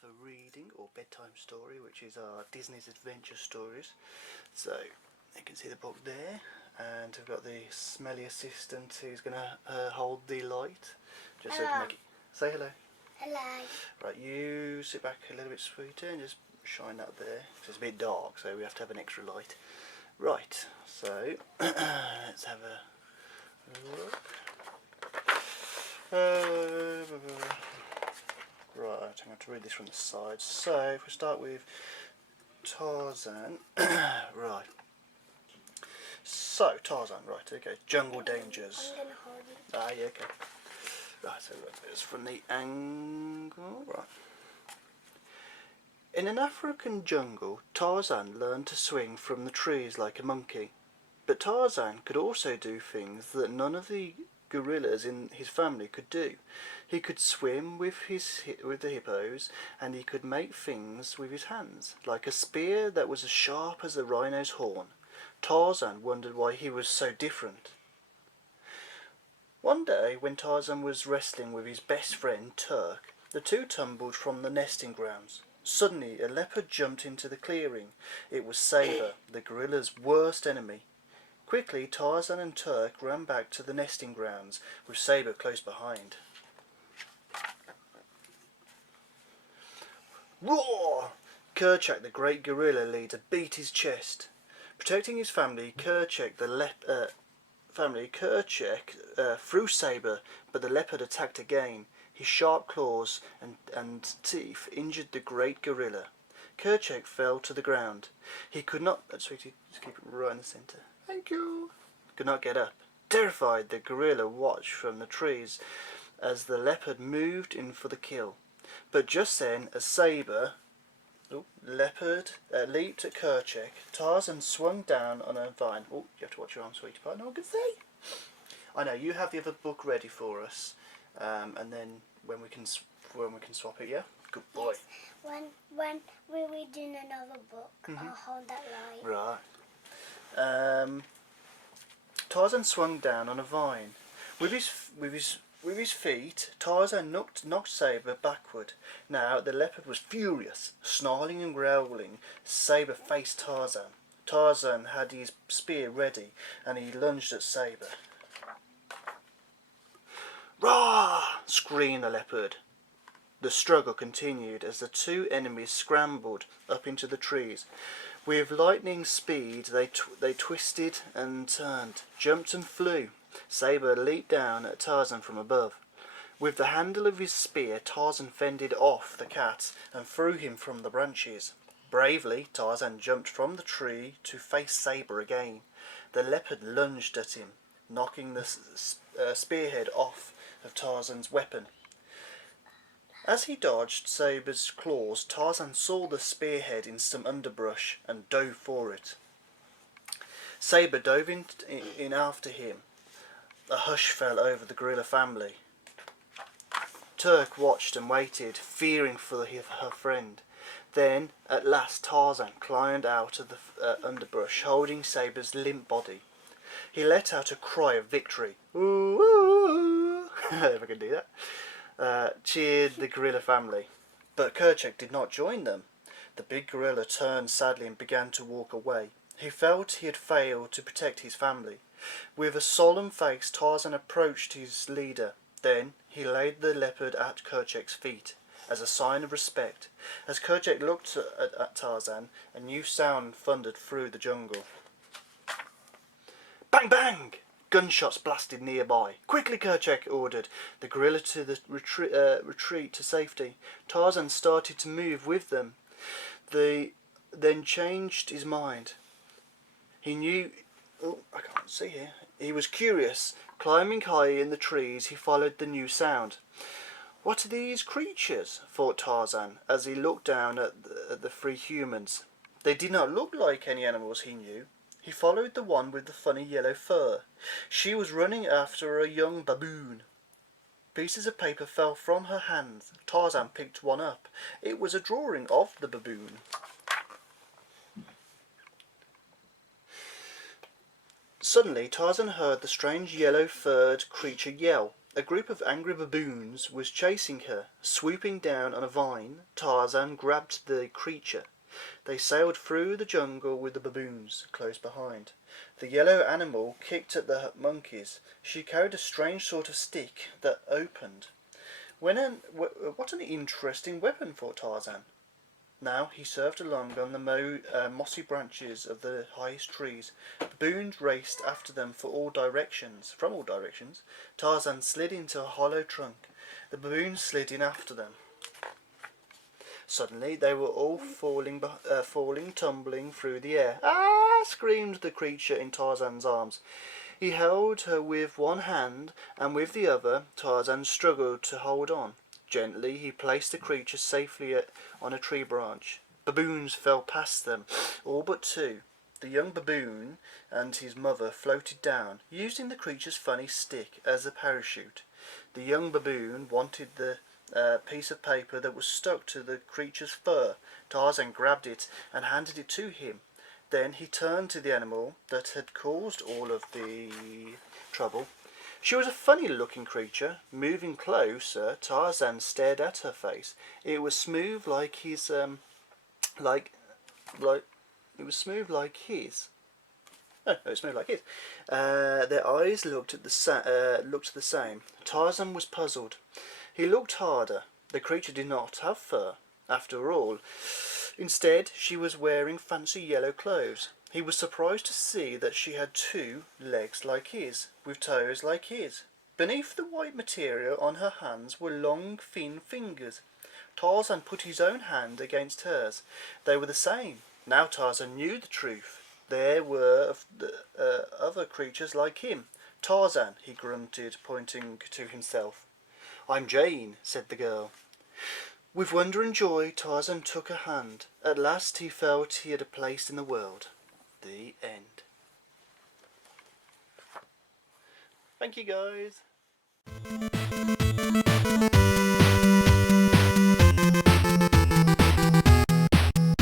another reading or bedtime story, which is our Disney's Adventure Stories. So you can see the book there, and we've got the smelly assistant who's going to hold the light, just so we can make it. Say hello. Hello. Right, you sit back a little bit sweeter and just shine that there. It's a bit dark, so we have to have an extra light. Right, so let's have a look. Right, I'm going to read this from the side. So, if we start with Tarzan. Right. So, Tarzan, right, okay. Jungle dangers. I'm going to hold you. Ah, yeah, okay. Right, so it's from the angle. Right. In an African jungle, Tarzan learned to swing from the trees like a monkey. But Tarzan could also do things that none of the gorillas in his family could do. He could swim with the hippos, and he could make things with his hands, like a spear that was as sharp as a rhino's horn. Tarzan wondered why he was so different. One day, when Tarzan was wrestling with his best friend, Turk, the two tumbled from the nesting grounds. Suddenly, a leopard jumped into the clearing. It was Sabor, the gorilla's worst enemy. Quickly, Tarzan and Turk ran back to the nesting grounds, with Sabor close behind. Roar! Kerchak, the great gorilla leader, beat his chest. Protecting his family, Kerchak threw Sabor, but the leopard attacked again. His sharp claws and teeth injured the great gorilla. Kerchak fell to the ground. He could not... Sweetie, just keep it right in the centre. Thank you. Could not get up. Terrified, the gorilla watched from the trees as the leopard moved in for the kill. But just then, as Sabor... leopard leaped at Kerchak. Tarzan swung down on a vine. Oh, you have to watch your arm, sweetie pie. No one can see. I know, you have the other book ready for us, and then when we can swap it, yeah? Good boy. Yes. When we're reading another book, I'll hold that light. Right. Tarzan swung down on a vine. With his feet, Tarzan knocked Sabor backward. Now the leopard was furious, snarling and growling. Sabor faced Tarzan. Tarzan had his spear ready, and he lunged at Sabor. "Rah!" screamed the leopard. The struggle continued as the two enemies scrambled up into the trees. With lightning speed, they twisted and turned, jumped and flew. Sabor leaped down at Tarzan from above. With the handle of his spear, Tarzan fended off the cat and threw him from the branches. Bravely, Tarzan jumped from the tree to face Sabor again. The leopard lunged at him, knocking the spearhead off of Tarzan's weapon. As he dodged Sabor's claws, Tarzan saw the spearhead in some underbrush and dove for it. Sabor dove in after him. A hush fell over the gorilla family. Turk watched and waited, fearing for her friend. Then, at last, Tarzan climbed out of the underbrush, holding Sabor's limp body. He let out a cry of victory. Ooh, ooh. If I can do that. Cheered the gorilla family. But Kerchak did not join them. The big gorilla turned sadly and began to walk away. He felt he had failed to protect his family. With a solemn face, Tarzan approached his leader. Then he laid the leopard at Kerchak's feet, as a sign of respect. As Kerchak looked at Tarzan, a new sound thundered through the jungle. Bang, bang! Gunshots blasted nearby. Quickly, Kerchak ordered the gorilla to the retreat to safety. Tarzan started to move with them. Then changed his mind. He knew... Oh, I can't see here. He was curious. Climbing high in the trees, he followed the new sound. What are these creatures? Thought Tarzan, as he looked down at the three humans. They did not look like any animals he knew. He followed the one with the funny yellow fur. She was running after a young baboon. Pieces of paper fell from her hands. Tarzan picked one up. It was a drawing of the baboon. Suddenly, Tarzan heard the strange yellow-furred creature yell. A group of angry baboons was chasing her. Swooping down on a vine, Tarzan grabbed the creature. They sailed through the jungle with the baboons close behind. The yellow animal kicked at the monkeys. She carried a strange sort of stick that opened. What an interesting weapon, thought Tarzan. Now he surfed along on the mossy branches of the highest trees. Baboons raced after them from all directions. Tarzan slid into a hollow trunk. The baboons slid in after them. Suddenly they were all falling, tumbling through the air. Ah! Screamed the creature in Tarzan's arms. He held her with one hand, and with the other Tarzan struggled to hold on. Gently he placed the creature safely on a tree branch. Baboons fell past them, all but two. The young baboon and his mother floated down, using the creature's funny stick as a parachute. The young baboon wanted the piece of paper that was stuck to the creature's fur. Tarzan grabbed it and handed it to him. Then he turned to the animal that had caused all of the trouble. She was a funny-looking creature. Moving closer, Tarzan stared at her face. It was smooth like his, it was smooth like his. No, it was smooth like his. Their eyes looked the same. Tarzan was puzzled. He looked harder. The creature did not have fur, after all. Instead, she was wearing fancy yellow clothes. He was surprised to see that she had 2 legs like his, with toes like his. Beneath the white material on her hands were long, thin fingers. Tarzan put his own hand against hers. They were the same. Now Tarzan knew the truth. There were other creatures like him. Tarzan, he grunted, pointing to himself. I'm Jane, said the girl. With wonder and joy, Tarzan took her hand. At last he felt he had a place in the world. The end. Thank you, guys.